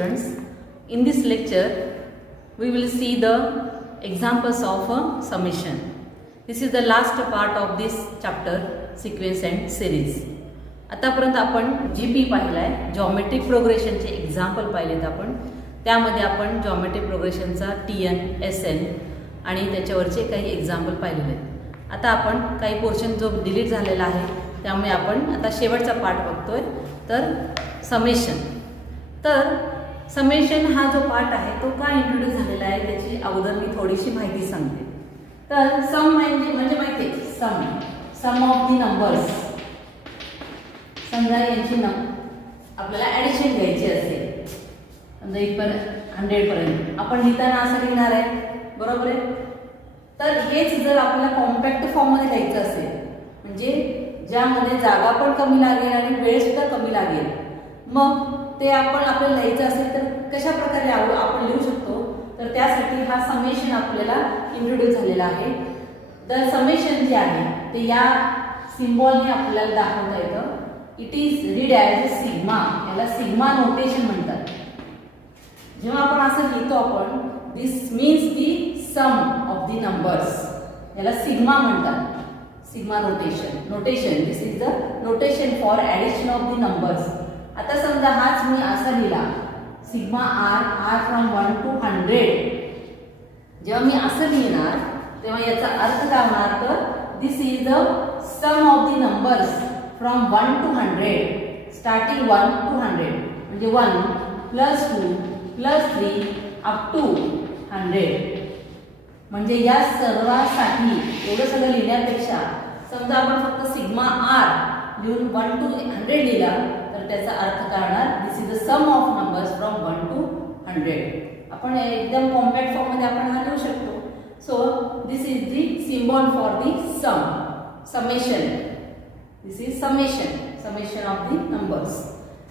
students, in this lecture we will see the examples of a summation. This is the last part of this chapter, sequence and series. आतापर्यंत आपण GP पाहिलाय, geometric प्रोग्रेशनचे example पाहिलेत आपण. त्यामध्ये आपण geometric प्रोग्रेशनचा TN, SN आणि त्याच्यावरचे काही एक्झाम्पल पाहिलेले आहेत. आता आपण काही पोर्शन जो डिलीट झालेला आहे त्यामुळे आपण आता शेवटचा पार्ट बघतोय, तर समेशन. तर समेशन हा जो पार्ट आहे तो का इंट्रोड्यूस झालेला आहे त्याची अगोदर मी थोडीशी माहिती सांगते. तर सम म्हणजे माहिती आहे, सम ऑफ दी नंबर्स. समजा यांची आपल्याला ॲडिशन घ्यायची असेल, समजा इथपर्यंत 100 पर्यंत आपण लिहिताना असं लिहिणार आहे, बरोबर आहे. तर हेच जर आपल्याला कॉम्पॅक्ट फॉर्ममध्ये लिहायचं असेल, म्हणजे ज्यामध्ये जागा पण कमी लागेल आणि वेळ सुद्धा कमी लागेल, मग ते आपण आपल्याला लिहायचं असेल तर कशा प्रकारे आपण लिहू शकतो, तर त्यासाठी हा समेशन आपल्याला इंट्रोड्यूस झालेला आहे. तर समेशन जे आहे ते या सिम्बॉलने आपल्याला दाखवता येतं. It is read as sigma. याला सिग्मा नोटेशन म्हणतात. जेव्हा आपण असं लिहितो आपण, this means the sum of the numbers, याला सिग्मा म्हणतात. Sigma notation this is the notation for addition of the numbers. आता समजा हाच मी असा लिहिला, सिग्मा आर फ्रॉम 1 to 100. जेव्हा मी असं लिहिणार तेव्हा याचा अर्थ काय होणार, तर this is the sum of the numbers from 1 to 100, starting 1 to 100, म्हणजे 1 + 2 + 3 अप टू 100. म्हणजे या सर्वासाठी एवढं सगळं लिहिण्यापेक्षा समजा आपण फक्त सिग्मा आर लिहून 1 to 100 लिहिला तर त्याचा अर्थ काय होणार, this is the sum of numbers from 1 to 100. आपण एकदम कॉम्पॅक्ट फॉर्ममध्ये आपण हा लिहू शकतो. So this is the symbol for the summation. This is summation of the numbers.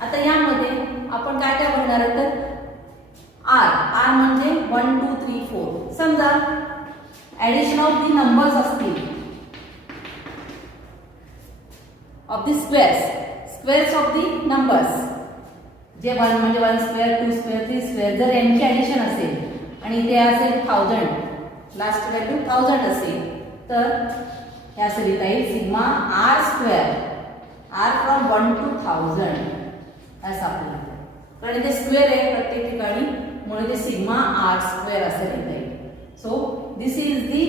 आता यामध्ये आपण काय काय बघणार आहे, तर आर म्हणजे 1 2 3 4. समजा ॲडिशन ऑफ दी नंबर्स असतील, of the squares of the numbers, जे 1 म्हणजे 1 स्क्वेअर, 2 स्क्वेअर, 3 स्क्वेअर, जर यांची ॲडिशन असेल आणि ते असेल 1000, लास्ट व्हॅल्यू 1000 असेल, तर हे असं लिहिता येईल sigma R square, R from 1 to 1000 असं आपल्याला. कारण ते स्क्वेअर आहे प्रत्येक ठिकाणी, म्हणून ते सिग्मा आर स्क्वेअर असं लिहिता येईल. So this is the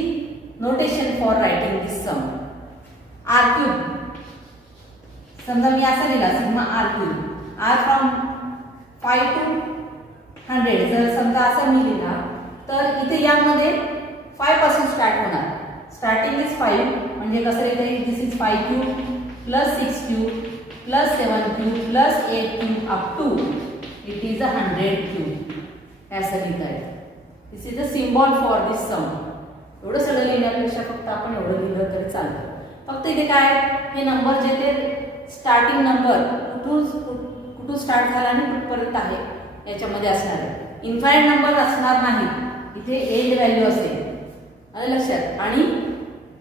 notation for writing this sum. R cube, समजा मी असं लिहिला sigma R cube, R from 5 to 100. जर समजा असं मी लिहिला तर इथे यामध्ये 5 पासून स्टार्ट होणार. स्टार्टिंग इज 5, म्हणजे कसं लिहिता येईल, this is 5 cube + 6 cube + 7 cube + 8 cube up to it is 100 cube असं लिहिता येईल. This is the symbol for this sum. एवढं सगळं लिहिण्यापेक्षा फक्त आपण एवढं लिहिलं तरी चालतं. फक्त इथे काय, हे नंबर जे ते स्टार्टिंग नंबर कुठून स्टार्ट झाला आणि कुठपर्यंत आहे याच्यामध्ये असणार आहे. इन्फायनाइट नंबर असणार नाही, इथे एंड व्हॅल्यू असेल, आलं लक्षात. आणि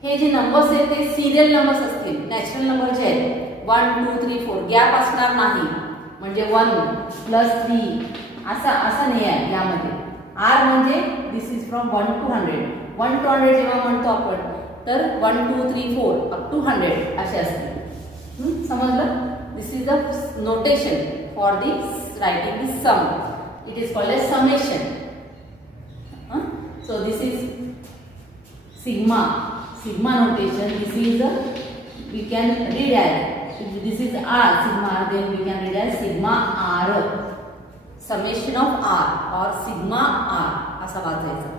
हे जे नंबर्स आहेत ते सिरियल नंबर्स असतील, नॅचरल नंबर जे आहेत 1 2 3 4, गॅप असणार नाही. म्हणजे 1 + 3 असं नाही आहे यामध्ये. आर म्हणजे दिस इज फ्रॉम 1 to 100. 1 to 100 जेव्हा म्हणतो आपण तर 1 2 3 4 अप टू 100 असे असते. समजलं. This is the notation for the writing the sum. It is called as summation. So this is sigma notation. This is we can read as, this is r sigma r, then we can read as sigma r, summation of r or sigma r असं वाचायचं.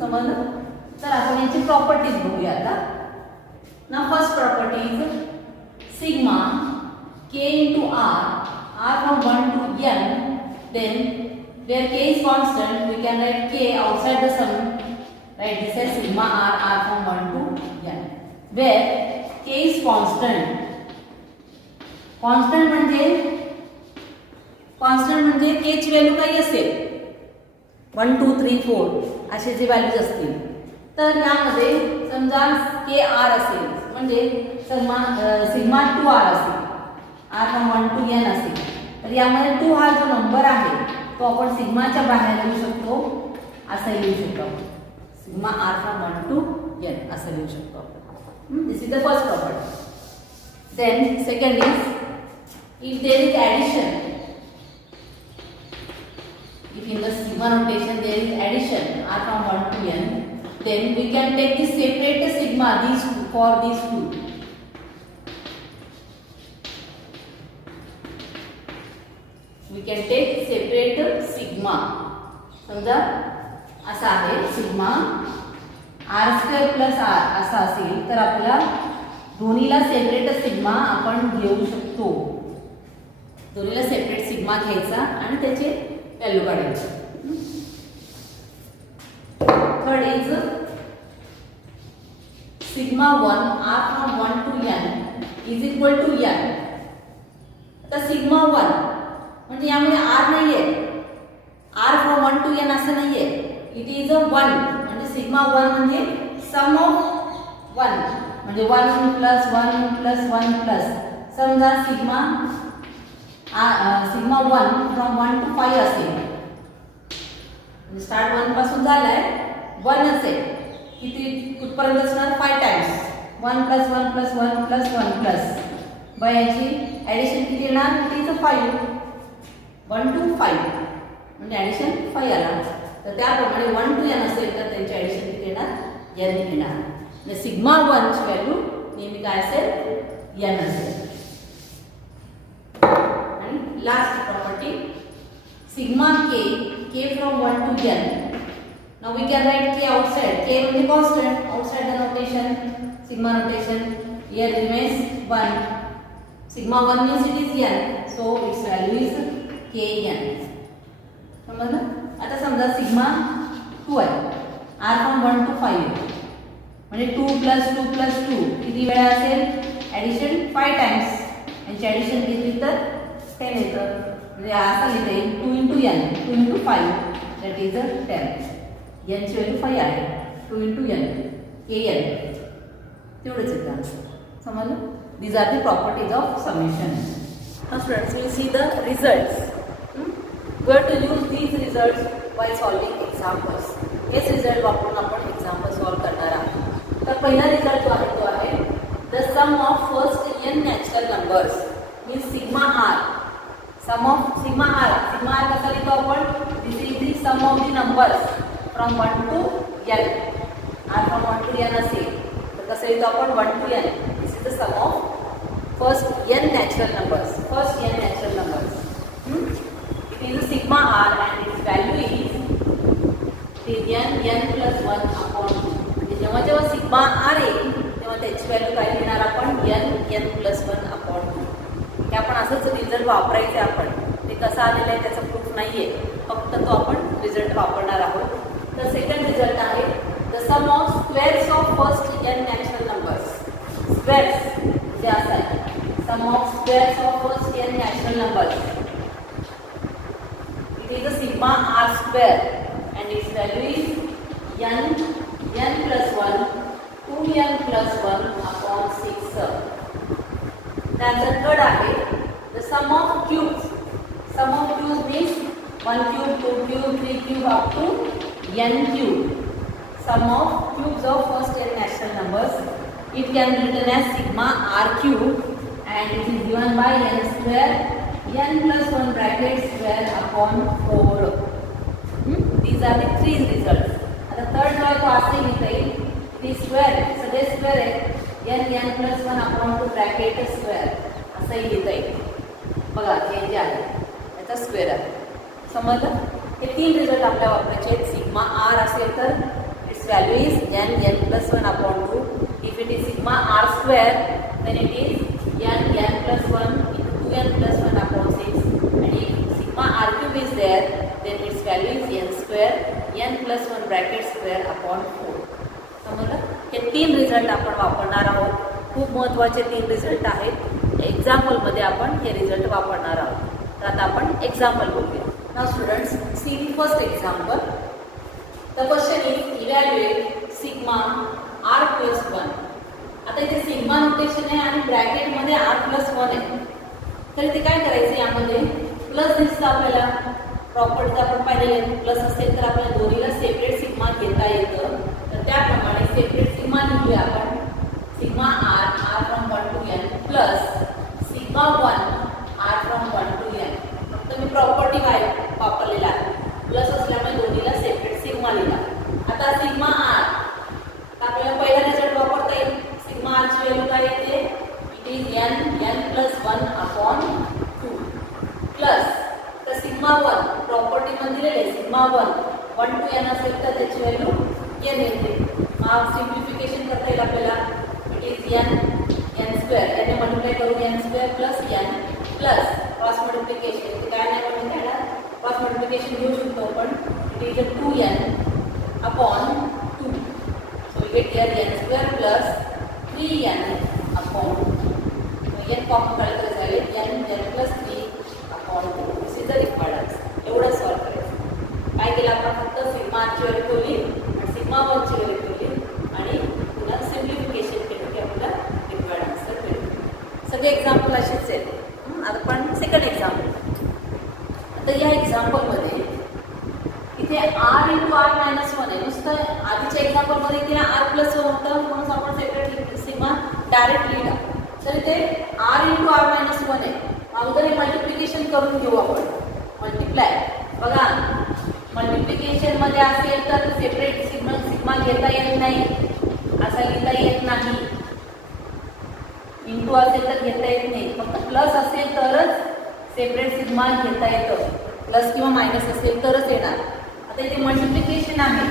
समजलं. तर आपण याची properties बघूया आता. ना first property is sigma k into r from 1 to n, then where k is constant we can write k outside the sum. Right, this is sigma r from 1 to n, where k is constant. constant म्हणजे k ची value काही असेल 1 2 3 4 असे जे values असतील, तर यामध्ये समजा k r असेल म्हणजे सिग्मा 2r असेल, r from 1 to n असेल, तर यामध्ये 2 हा जो नंबर आहे तो आपण सिग्माच्या बाहेर लिहू शकतो, असं लिहू शकतो. Sigma r from 1 to n असं लिहू शकतो आपण. This is the first property. Then second is if there is addition, if in the sigma notation there is addition r from 1 to n, then we can take the separate sigma these two, for these two. We can take separate sigma. समजा असा आहे sigma r² plus r असा असेल तर आपल्याला दोन्हीला separate sigma आपण घेऊ शकतो. दोन्हीला सेपरेट सिग्मा घ्यायचा आणि त्याचे व्हॅल्यू काढायची. Third is sigma 1 r from 1 to n is equal to n. आता सिग्मा 1 म्हणजे यामध्ये r नाहीये, r फ्रॉम 1 to n असं नाहीये. इट इज अ 1 म्हणजे सिग्मा 1 म्हणजे सम ऑफ 1 म्हणजे 1 प्लस 1 प्लस 1 प्लस. समजा सिग्मा 1 फ्रॉम 1 to 5 असेल, स्टार्ट 1 पासून झालाय 1 असेल, किती कुठपर्यंत असणार 5 times 1 plus 1 plus 1 plus 1 plus. By याची ॲडिशन किती येणार, इट इज 5 1 to 5 म्हणजे ॲडिशन 5 आला. तर त्याप्रमाणे 1 to n असेल तर त्यांची ॲडिशन किती येणार, n येणार. म्हणजे सिग्मा 1 ची व्हॅल्यू नेहमी काय असेल, n असेल. Last property, sigma k from 1 to n. Now we can write k outside. K is constant outside the notation, sigma notation. Here remains 1. Sigma 1 means it is n, so its value is kn. समजलं? आता समजा sigma 2 आहे, r from 1 to 5 म्हणजे 2 plus 2 plus 2 किती वेळा असेल, addition 5 times. यांची addition घेतली तर 10 येतं. म्हणजे असं लिहिता येईल 2 into n 2 into 5 that is 10. n ची व्हॅल्यू 5 आहे, 2 into n kn तेवढंच येतं. समजलं? these are the properties of summation. Now students, we will see the results. We have to use these results while solving examples. हेच result वापरून आपण example solve करणार आहोत. तर पहिला रिझल्ट जो आहे तो आहे the sum of first n natural numbers means sigma r. Sum of sigma r. Sigma r कसा लिहितो आपण? This is the sum of the numbers from 1 to n. r from 1 to n असेल तर कसं लिहितो आपण 1 to n. This is the sum of first n natural numbers. First n natural numbers. It is sigma r and its value is n plus 1 upon 2. जेव्हा जेव्हा sigma r येईल तेव्हा त्याची व्हॅल्यू काय घेणार आपण, n plus 1 upon 2. हे आपण असंच रिझल्ट वापरायचे. आपण ते कसं आलेलं आहे त्याचा प्रूफ नाहीये, फक्त तो आपण रिझल्ट वापरणार आहोत. तर सेकंड रिझल्ट आहे the sum of squares of first n natural numbers. Squares म्हणजे असं आहे sum of squares of first n natural numbers. It is a sigma r square and its value is n plus 1 2n plus 1 upon 6. त्यानंतर third आहे the sum of cubes. Sum of cubes means 1 cube 2 cube 3 cube up to n cube. Sum of cubes of first n natural numbers. It can be written as sigma r cube and it is given by n square n plus 1 bracket square upon 4. These are the three results. आता third जो आहे तो असे लिहिता येईल, ती square सगळे square आहे, n plus 1 upon 2 bracket square असंही लिहिता येईल. बघा हे जे आहे याचा स्क्वेअर आहे. समजलं? हे तीन रिझल्ट आपल्या वापरायचे आहेत. सिग्मा r असेल तर it's value is n plus 1 upon 2. If it is sigma r square then it is n plus 1 into 2n plus 1 upon 6. and if sigma r cube is there then its value is n square n plus 1 bracket square upon 4. समजलं? हे तीन result आपण वापरणार आहोत. खूप महत्त्वाचे तीन result आहेत. एक्झाम्पलमध्ये आपण हे रिझल्ट वापरणार आहोत. तर आता आपण एक्झाम्पल बघूया. Now students, see the first example. The question is evaluate sigma r plus 1. आता इथे सिग्मा नोटेशन आहे आणि ब्रॅकेटमध्ये r plus 1 आहे. तर इथे काय करायचं, यामध्ये प्लस दिसतं आपल्याला प्रॉपर्टीज आपण पाहिलेले आहेत. प्लस असेल तर आपल्याला दोन्हीला सेपरेट सिग्मा घेता येतं. तर त्याप्रमाणे सेपरेट सिग्मा लिहूया आपण. Sigma r from 1 to n plus sigma 1 r from 1 to n. फक्त मी प्रॉपर्टी वापरलेला आहे. प्लस असल्यामुळे दोन्हीला सेपरेट सिग्मा लिहिला. आता सिग्मा आर आपल्याला पहिला रिझल्ट वापरता येईल. सिग्मा आर ची व्हॅल्यू काय येते? It is n plus 1 upon 2 plus तर सिग्मा 1 प्रॉपर्टी मध्ये दिलेले सिग्मा 1 to n असेल तर त्याची व्हॅल्यू n येते. मग सिम्प्लिफिकेशन करता येईल आपल्याला. इट इज n स्क्वेअर याने मल्टिप्लाय करून n square plus n plus cross multiplication ते काय नाही म्हणजे काय क्रॉस मल्टिप्लिकेशन घेऊ शकतो आपण. It is 2n upon 2. So we get here n square plus 3n upon 2. n common काढलं तर झाले n plus 3 upon 2. This is the required. एवढं सॉल्व करायचं. काय केलं आपण? फक्त सिग्मा ची व्हॅल्यू ठेवली आणि सिग्मा 1 ची व्हॅल्यू ठेवली आणि पुन्हा सिम्प्लिफिकेशन केलं की आपल्याला रिक्वायर्ड आन्सर मिळेल. सगळे एक्झाम्पल असेच आहेत. आता पण सेकंड एक्झाम्पल. आता या एक्झाम्पलमध्ये इथे r इंटू r मायनस 1 आहे. नुसतं आधीच्या एक्झाम्पलमध्ये इथे r प्लस 1 होतं म्हणून आपण सेपरेट सिग्मा डायरेक्ट लिहिला. तर इथे r इंटू r मायनस 1 आहे. अगोदर हे मल्टिप्लिकेशन करून घेऊ आपण. मल्टिप्लाय बघा मल्टिप्लिकेशन मध्ये असेल तर सेपरेट सिग्मा घेता येत नाही. असा लिहिता येत नाही. इंटू असेल तर घेता येत नाही. फक्त प्लस असेल तरच सेपरेट सिग्मा घेता येतं. प्लस किंवा मायनस असेल तरच येणार. आता इथे मल्टिप्लिकेशन आहे.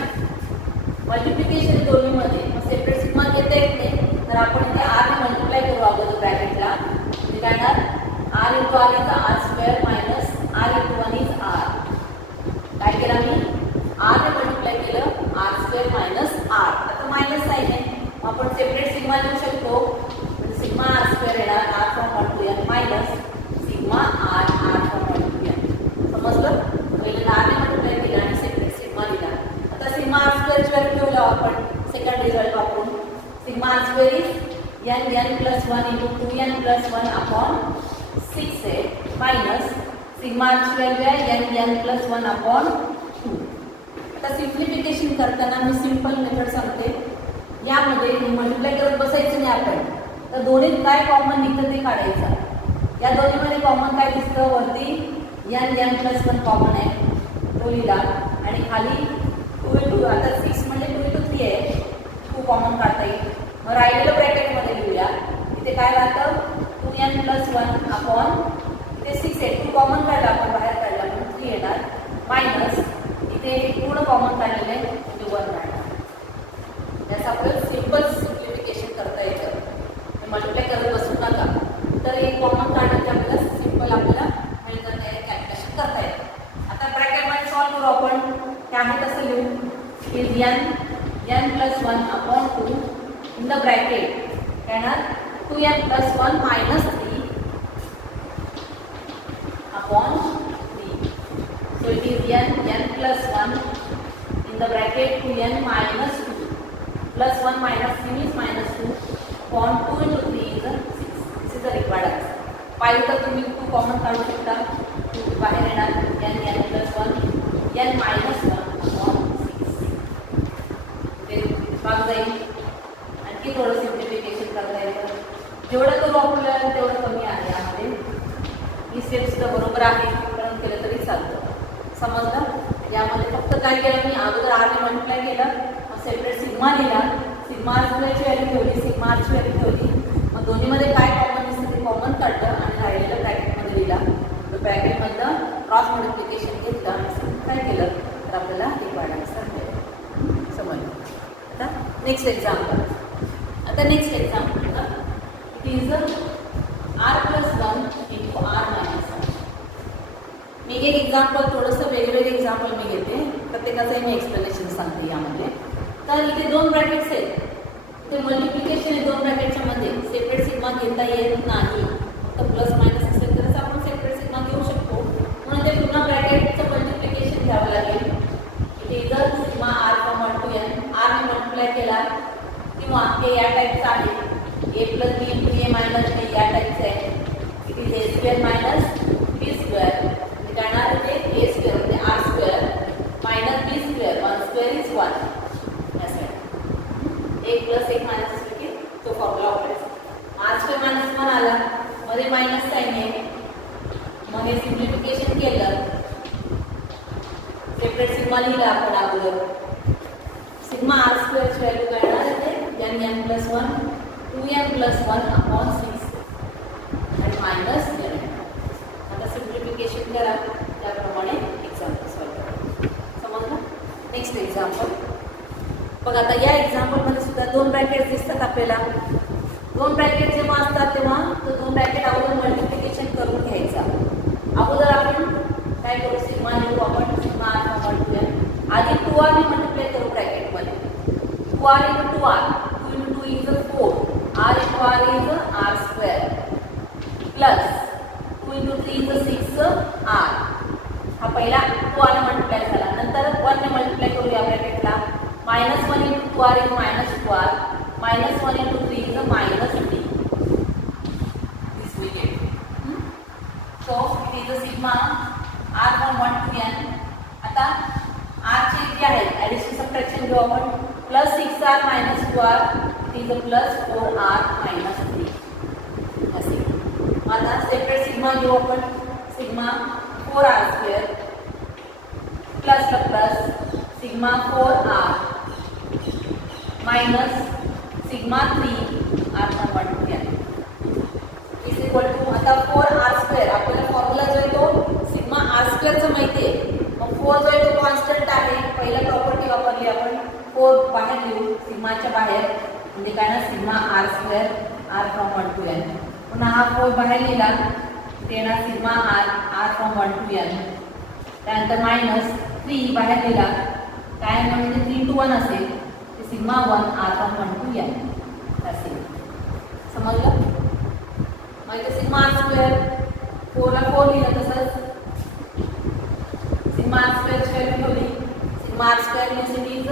मल्टिप्लिकेशन दोन्हीमध्ये मग सेपरेट सिग्मा घेता येत नाही. तर आपण इथे r ने मल्टिप्लाय करू अगोदर ब्रॅकेटला. म्हणजे काय येणार? r into r is r square minus r into 1 is r. काय केलं मी? r ने मल्टिप्लाय केलं r स्क्वेअर मायनस r. आता मायनस साइन आहे. आपण सेपरेट सिग्मा लिहू शकतो. सिग्मा r स्क्वेअर येणार r from 1 to n minus sigma r from 1 to n. समजलं? पहिले r ने मल्टिप्लाय केलं आणि सेपरेट सिग्मा लिहिला. आता सिग्मा r स्क्वेअर ची व्हॅल्यू ठेवला आपण सेकंड रिझल्ट वापरून. Sigma r square is n plus 1 into 2n plus 1 upon 6 आहे मायनस सिग्मा r ची व्हॅल्यू आहे n प्लस 1 अपॉन 2. आता सिम्प्लिफिकेशन करताना मी सिंपल मेथड सांगते. यामध्ये मल्टिप्लाय करत बसायचं नाही आपण. तर दोन्हीत काय कॉमन निघतं ते काढायचं. या दोन्हीमध्ये कॉमन काय दिसतं? वरती n प्लस 1 कॉमन आहे तो लिहिला आणि खाली 2 इंटू आता 6 म्हणजे 2 इंटू 3 आहे. 2 कॉमन काढता येईल. मग राहिलेलं ब्रॅकेटमध्ये लिहूया. इथे काय राहतं? 2n प्लस 1 अपॉन इथे 6 आहे. 2 कॉमन काढला आपण बाहेर काढला म्हणून 3 येणार मायनस इथे पूर्ण कॉमन काढलेलं आहे म्हणजे 1 राहणार. त्याचं आपल्याला सिम्पल सिम्प्लिफिकेशन करता येतं. मल्टिप्लाय करत बसू नका. तर एक कॉमन काढण्याचे आपल्याला सिम्पल आपल्याला मिळतं ते कॅल्क्युलेशन करता येतं. आता ब्रॅकेटमध्ये सॉल्व करू आपण. काय आहे तसं लिहू. Is n plus 1 upon 2 in the bracket काय येणार? 2n plus 1 minus 3 upon 3. So it is n plus 1 in the bracket 2n minus 2 plus 1 minus 3 is minus 2 upon 2 into 3 is 6. This is the required answer. पाहिजे तर तुम्ही 2 common काढू शकता. 2 बाहेर येणार n plus 1 n minus 1 upon 6. ते भाग जाईल. आणखी थोडं सिम्प्लिफिकेशन करता येतं. जेवढं करू आपल्याला तेवढं कमी आहे. यामध्ये ही स्टेप सुद्धा बरोबर आहे. तिथपर्यंत केलं तरी चालतं. समजलं? यामध्ये फक्त काय केलं मी अगोदर r ने मल्टिप्लाय केलं मग सेपरेट सिग्मा लिहिला. सिग्मा r स्क्वेअरची व्हॅल्यू ठेवली. सिग्मा r ची व्हॅल्यू ठेवली. मग दोन्हीमध्ये काय कॉमन दिसतं ते कॉमन काढलं आणि राहिलेलं ब्रॅकेटमध्ये लिहिला. ब्रॅकेटमधलं क्रॉस मल्टिप्लिकेशन घेतलं आणि काय केलं तर आपल्याला रिक्वायर्ड आन्सर मिळेल. समजलं? आता नेक्स्ट एक्झाम्पल. आता next example it is r plus 1 into r minus 1. मी एक एक्झाम्पल थोडंसं वेगवेगळे एक्झाम्पल मी घेते. प्रत्येकाचं मी एक्सप्लेनेशन सांगते यामध्ये. तर इथे 2 ब्रॅकेट्स आहेत. इथे मल्टिप्लिकेशन आहे 2 ब्रॅकेटच्या मध्ये. सेपरेट सिग्मा घेता येत नाही. तर प्लस मायनस असेल तरच आपण सेपरेट सिग्मा घेऊ शकतो. म्हणून ते पुन्हा ब्रॅकेटचं मल्टिप्लिकेशन घ्यावं लागेल. इथे जर sigma r from 1 to n r ने मल्टिप्लाय केला किंवा हे या टाईपचं आहे. a plus b into a minus b या टाईपचं आहे. It is a square minus b square. म्हणजे काय येणार ते a स्क्वेअर म्हणजे मध्ये मायनस साइन आहे. मग हे सिम्प्लिफिकेशन केलं, सेपरेट सिग्मा लिहिला आपण अगोदर. सिग्मा आर स्क्वेअरची व्हॅल्यू काढणार आहे n n plus 1 2n plus 1 upon 6 आणि मायनस n. आता सिम्प्लिफिकेशन करा, त्याप्रमाणे एक्झाम्पल सॉल्व्ह करा. समजलं? नेक्स्ट एक्झाम्पल बघा. आता या एक्झाम्पलमध्ये सुद्धा दोन ब्रॅकेट दिसतात आपल्याला. दोन ब्रॅकेट जेव्हा असतात तेव्हा तो दोन ब्रॅकेट अगोदर मल्टिप्लिकेशन करून घ्यायचा. अगोदर आपण काय करू, सिग्मा लिहू आपण, सिग्मा आर कॉमन 2n. आधी 2r ने मल्टिप्लाय करू ब्रॅकेटमध्ये. 2r into 2r, 2 into 2 is 4, r into r is r square plus 2 into 3 is 6r. हा पहिला 2r ने मल्टिप्लाय झाला. नंतर 1 ने मल्टिप्लाय करूया ब्रॅकेटला. -1 into 2r is -2r, -1 into 3 is -3. This we get. So it is a sigma r from 1 to n. आता r चे जे आहे ॲडिशन सबट्रॅक्शन घेऊ आपण. +6r -2r it is a +4r -3 असे. आता सेपरेट सिग्मा घेऊ आपण. Sigma 4r square plus sigma 4r minus sigma 3r from 1 to n is equal to. आता 4r स्क्वेअर आपल्याला फॉर्म्युला जो आहे तो सिग्मा r स्क्वेअरचा माहिती आहे. मग 4 जो आहे तो कॉन्स्टंट आहे. पहिला प्रॉपर्टी वापरली आपण. 4 बाहेर लिहू सिग्माच्या बाहेर, म्हणजे काय ना sigma r square r from 1 to n. पुन्हा हा 4 बाहेर लिहिला ते येणार sigma r from 1 to n. त्यानंतर -3 बाहेर लिहिला काय म्हणजे 3 to 1 असेल ते sigma 1 r from 1 to n असेल. समजलं? मग इथे सिग्मा r स्क्वेअर 4 ला 4 लिहिलं, तसंच सिग्मा r स्क्वेअर ची व्हॅल्यू ठेवली. Sigma r square means it is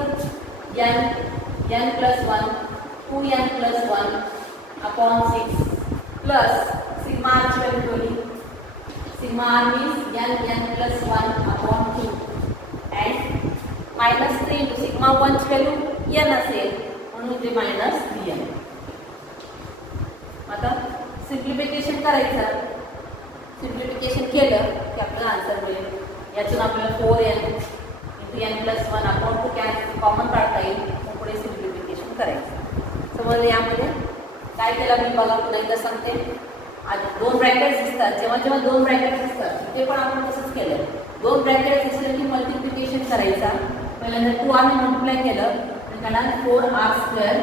n plus 1 2n plus 1 upon 6 plus sigma r ची व्हॅल्यू ठेवली. Sigma r means n plus 1 upon 2 and -3 into sigma 1 ची value n असेल म्हणून ते -3n. आता simplification करायचं. सिम्प्लिफिकेशन केलं की आपल्याला आन्सर मिळेल. यातून आपल्याला 4n into n plus 1 upon 2 cancel common काढता येईल. मग पुढे सिम्प्लिफिकेशन करायचं. समजलं? यामध्ये काय केलं मी बघा, पुन्हा एकदा सांगते. आज दोन ब्रॅकेट्स दिसतात. जेव्हा जेव्हा दोन ब्रॅकेट्स दिसतात ते पण आपण तसंच केलं. दोन ब्रॅकेट्स दिसले की मल्टिप्लिकेशन करायचा. पहिल्यांदा 2r ने मल्टिप्लाय केलं आणि त्याला 4r स्क्वेअर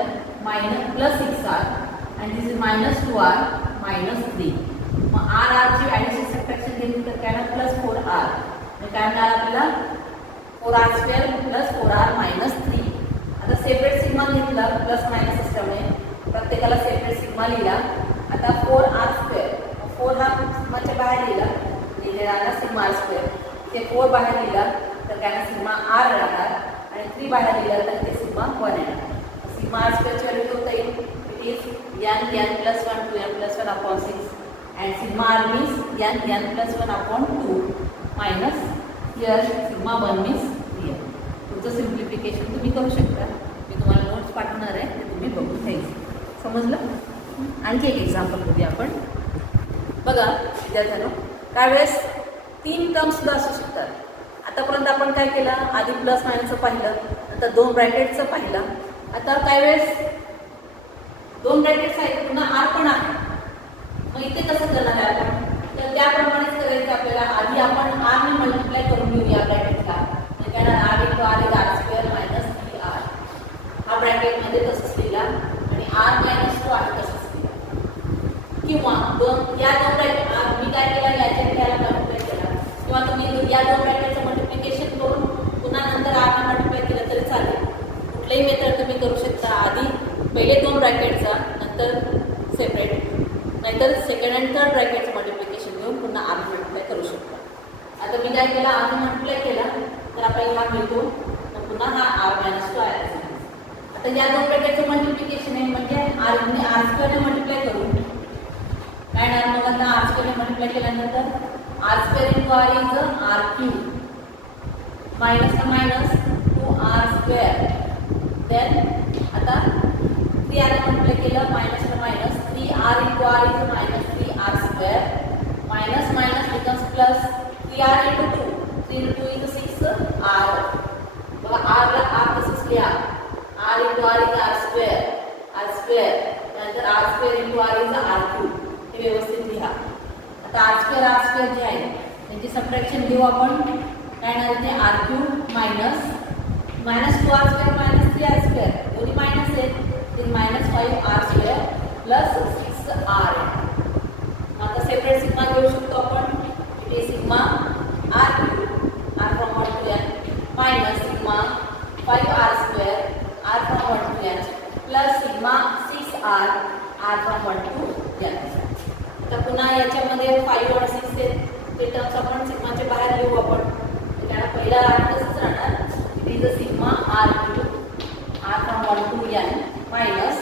प्लस 6r आणि दिस इज -2r -3. मग r ची ॲडिशन सबट्रॅक्शन घेतली तर काय ना +4r म्हणजे काय मिळालं आपल्याला 4r स्क्वेअर प्लस 4r -3. आता सेपरेट सिग्मा घेतला प्लस मायनस असल्यामुळे प्रत्येकाला सेपरेट सिग्मा लिहिला. आता 4r स्क्वेअर 4 हा सिग्माच्या बाहेर लिहिला लिहिलेला सिग्मा r स्क्वेअर. ते 4 बाहेर लिहिला तर काय ना सिग्मा r राहणार आणि 3 बाहेर लिहिला तर ते सिग्मा 1 येणार. सिग्मा r स्क्वेअरची व्हॅल्यू ठेवता येईल. It is n plus 1 2n plus 1 upon 6 and sigma r means n plus 1 upon 2 minus here sigma 1 means 3n. तुमचं सिम्प्लिफिकेशन तुम्ही करू शकता. मी तुम्हाला नोट्स पाठवणार आहे, ते तुम्ही बघून घ्यायचं. समजलं? आणखी एक एक्झाम्पल बघूया आपण. बघा विद्यार्थ्यांनो, काही वेळेस 3 टर्म सुद्धा असू शकतात. आतापर्यंत आपण काय केलं, आधी प्लस मायनसचं पाहिलं, नंतर 2 ब्रॅकेटचं पाहिलं. आता काही वेळेस 2 ब्रॅकेट्स आहेत, पुन्हा आर पण आहे. मग इथे कसं करणार आहे आपण? तर त्याप्रमाणेच करायचं आपल्याला. आधी आपण आर ने मल्टिप्लाय करून घेऊ या ब्रॅकेटला. म्हणजे काय ना r into r is r square minus 3r. हा ब्रॅकेटमध्ये तसंच लिहिला आणि r minus 2 आहे तसंच लिहिला. किंवा या दोन ब्रॅकेट मी काय केलं, याच्यात याला मल्टिप्लाय केला. किंवा तुम्ही या 2 ब्रॅकेटचं मल्टिप्लिकेशन करून पुन्हा नंतर r ने मल्टिप्लाय केलं तरी चालेल. कुठलेही मेथड तुम्ही करू शकता. आधी पहिले 2 ब्रॅकेटचा, नंतर सेपरेट, नाहीतर सेकंड अँड थर्ड ब्रॅकेटचं मल्टिप्लिकेशन घेऊन पुन्हा आर मल्टिप्लाय करू शकता. आता मी काय केला, आर मल्टिप्लाय केला तर आपल्याला हा मिळतो, तर पुन्हा हा r-2 आहे. आता या 2 ब्रॅकेटचं मल्टिप्लिकेशन आहे म्हणजे r स्क्वेअरने मल्टिप्लाय करून काय येणार. मग आता r स्क्वेअरने मल्टिप्लाय केल्यानंतर r square into r is r cube minus ना मायनस 2r स्क्वेअर. देन आता 3r मल्टिप्लाय केलं मायनस ना minus 3r into r is -3r square 3r into 2. 3 into 2 is 6r. बघा r ला r तसंच लिहा. r into r is r square. r square. नंतर r square into r is r cube. हे व्यवस्थित लिहा. आता r square जे आहे त्यांची सबट्रॅक्शन घेऊ आपण. काय येणार इथे r cube minus 2r square minus 3r square. दोन्ही मायनस आहेत. ते -5r square plus 6r. आता सेपरेट सिग्मा घेऊ शकतो आपण. इथे sigma r cube r from 1 to n minus sigma 5r square r from 1 to n plus sigma 6r r from 1 to n. आता पुन्हा याच्यामध्ये 5 और 6 आहेत. ते टर्म्स आपण सिग्माच्या बाहेर लिहू आपण. त्याला पहिला तसंच राहणार. It is a sigma r cube r from 1 to n minus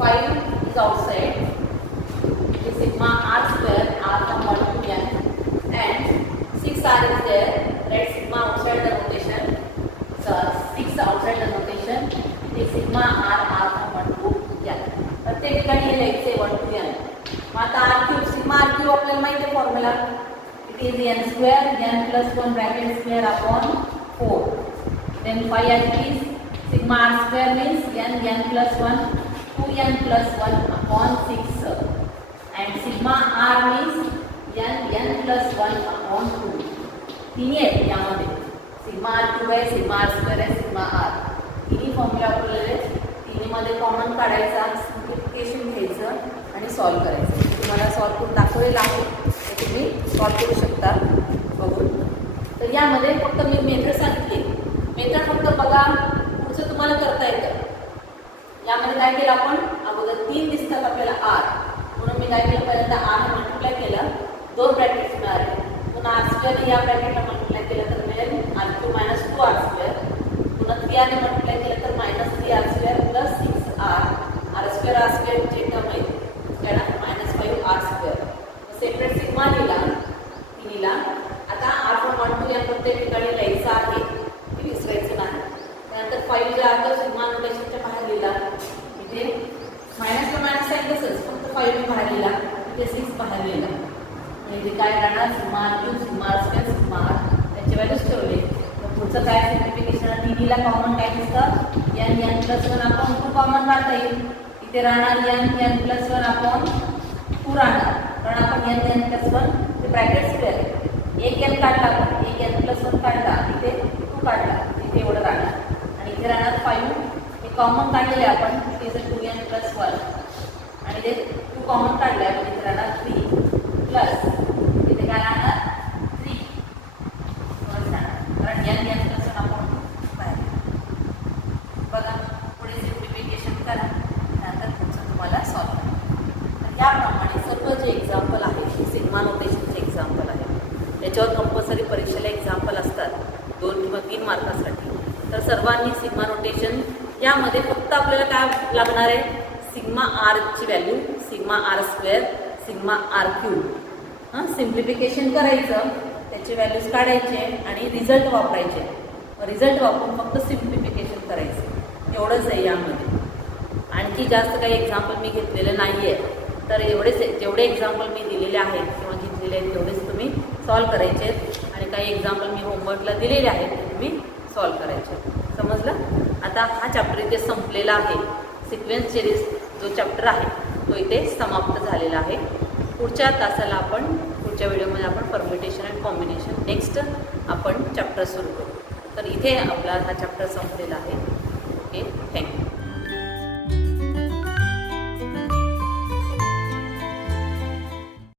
5 is outside. It is sigma r square r from 1 to n and 6r is there. Write sigma outside the notation. So 6 outside the notation. It is sigma r r from 1 to n. प्रत्येक ठिकाणी हे लिहायचे 1 to n. मग आता r cube sigma r cube आपल्याला माहिती आहे formula. It is n square n plus 1 bracket square upon 4. Then 5 as it is. Sigma r square means n plus 1 2n plus 1 upon 6. And sigma r means n plus 1 upon 2. तिन्ही आहेत यामध्ये. Sigma r cube आहे, sigma r square आहे, sigma r. तिन्ही formula आपल्याला तिन्हीमध्ये common काढायचा, simplification घ्यायचं आणि सॉल्व करायचं. तुम्हाला सॉल्व करून दाखवलेलं आहे ते तुम्ही सॉल्व करू शकता बघून. तर यामध्ये फक्त मी मेथड सांगितली. मेथड फक्त बघा, पुढचं तुम्हाला करता येतं. यामध्ये काय केलं आपण, अगोदर 3 दिसतात आपल्याला r, म्हणून मी काय केलं, पहिल्यांदा r मल्टिप्लाय केलं, 2 ब्रॅकेट्स मिळाले. पुन्हा r स्क्वेअर या ब्रॅकेटला मल्टिप्लाय केलं तर मिळेल r cube minus 2r square. पुन्हा 3r ने मल्टिप्लाय केलं तर -3r square plus 6r. r square जे टर्म आहे त्याला -5r स्क्वेअर. सेपरेट सिग्मा लिहिला तिन्हीला. आता r from 1 to n प्रत्येक ठिकाणी लिहायचं आहे, ते विसरायचं नाही. त्यानंतर 5 जे आहे सिग्मा नोटेशनच्या बाहेर लिहिला. इथे मायनस टू मायनस साईन तसंच, फक्त 5 बाहेर लिहिला, इथे 6 बाहेर लिहिला. म्हणजे काय राहणार, sigma r cube sigma r square sigma r त्याचे व्हॅल्यूज ठेवले. तर पुढचं काय सिम्प्लिफिकेशन, तिन्हीला कॉमन काय दिसतं, n plus 1 अपॉन 2 कॉमन काढता येईल. इथे राहणार n plus 1 अपॉन 2 राहणार, कारण आपण n plus 1 ते ब्रॅकेट स्क्वेअर एक n काढला, आपण एक n plus 1 काढला, इथे 2 काढला, इथे एवढं राहणार. आणि इथे राहणार 5, हे कॉमन काढलेले आपण, इथे 2n plus 1 आणि ते 2 कॉमन काढले आपण, इथे राहणार 3 प्लस इथे काय राहणार 3 कारण n plus 1 आपण बाहेर. बघा पुढे सिम्प्लिफिकेशन करा, त्यानंतर पुढचं तुम्हाला सॉल्व करा. तर याप्रमाणे सर्व जे एक्झाम्पल आहे ते सिग्मा नोटेशनचे एक्झाम्पल आहे. त्याच्यावर कंपल्सरी परीक्षेला एक्झाम्पल असतात 2 किंवा 3 मार्कासाठी. तर सर्वांनी सिग्मा नोटेशन, यामध्ये फक्त आपल्याला काय लागणार आहे, सिग्मा आरची value, sigma R square, sigma R cube. Simplification करायचं, त्याचे व्हॅल्यूज काढायचे आणि रिझल्ट वापरायचे. रिझल्ट वापरून फक्त सिम्प्लिफिकेशन करायचं, एवढंच आहे यामध्ये. आणखी जास्त काही एक्झाम्पल मी घेतलेलं नाही आहे. तर जेवढे एक्झाम्पल मी दिलेले आहेत किंवा घेतलेले आहेत तेवढेच तुम्ही सॉल्व करायचे आहेत. आणि काही एक्झाम्पल मी होमवर्कला दिलेले आहेत ते तुम्ही सॉल्व करायचे. समजलं? आता हा चॅप्टर इथे संपलेला आहे. सिक्वेन्स सिरीज जो चॅप्टर आहे तो इथे समाप्त झालेला आहे. पुढच्या तासाला आपण, पुढच्या व्हिडिओमध्ये आपण परम्युटेशन अँड कॉम्बिनेशन नेक्स्ट आपण चॅप्टर सुरू करू. तर इथे आपला हा चॅप्टर संपलेला आहे. Okay, thank you.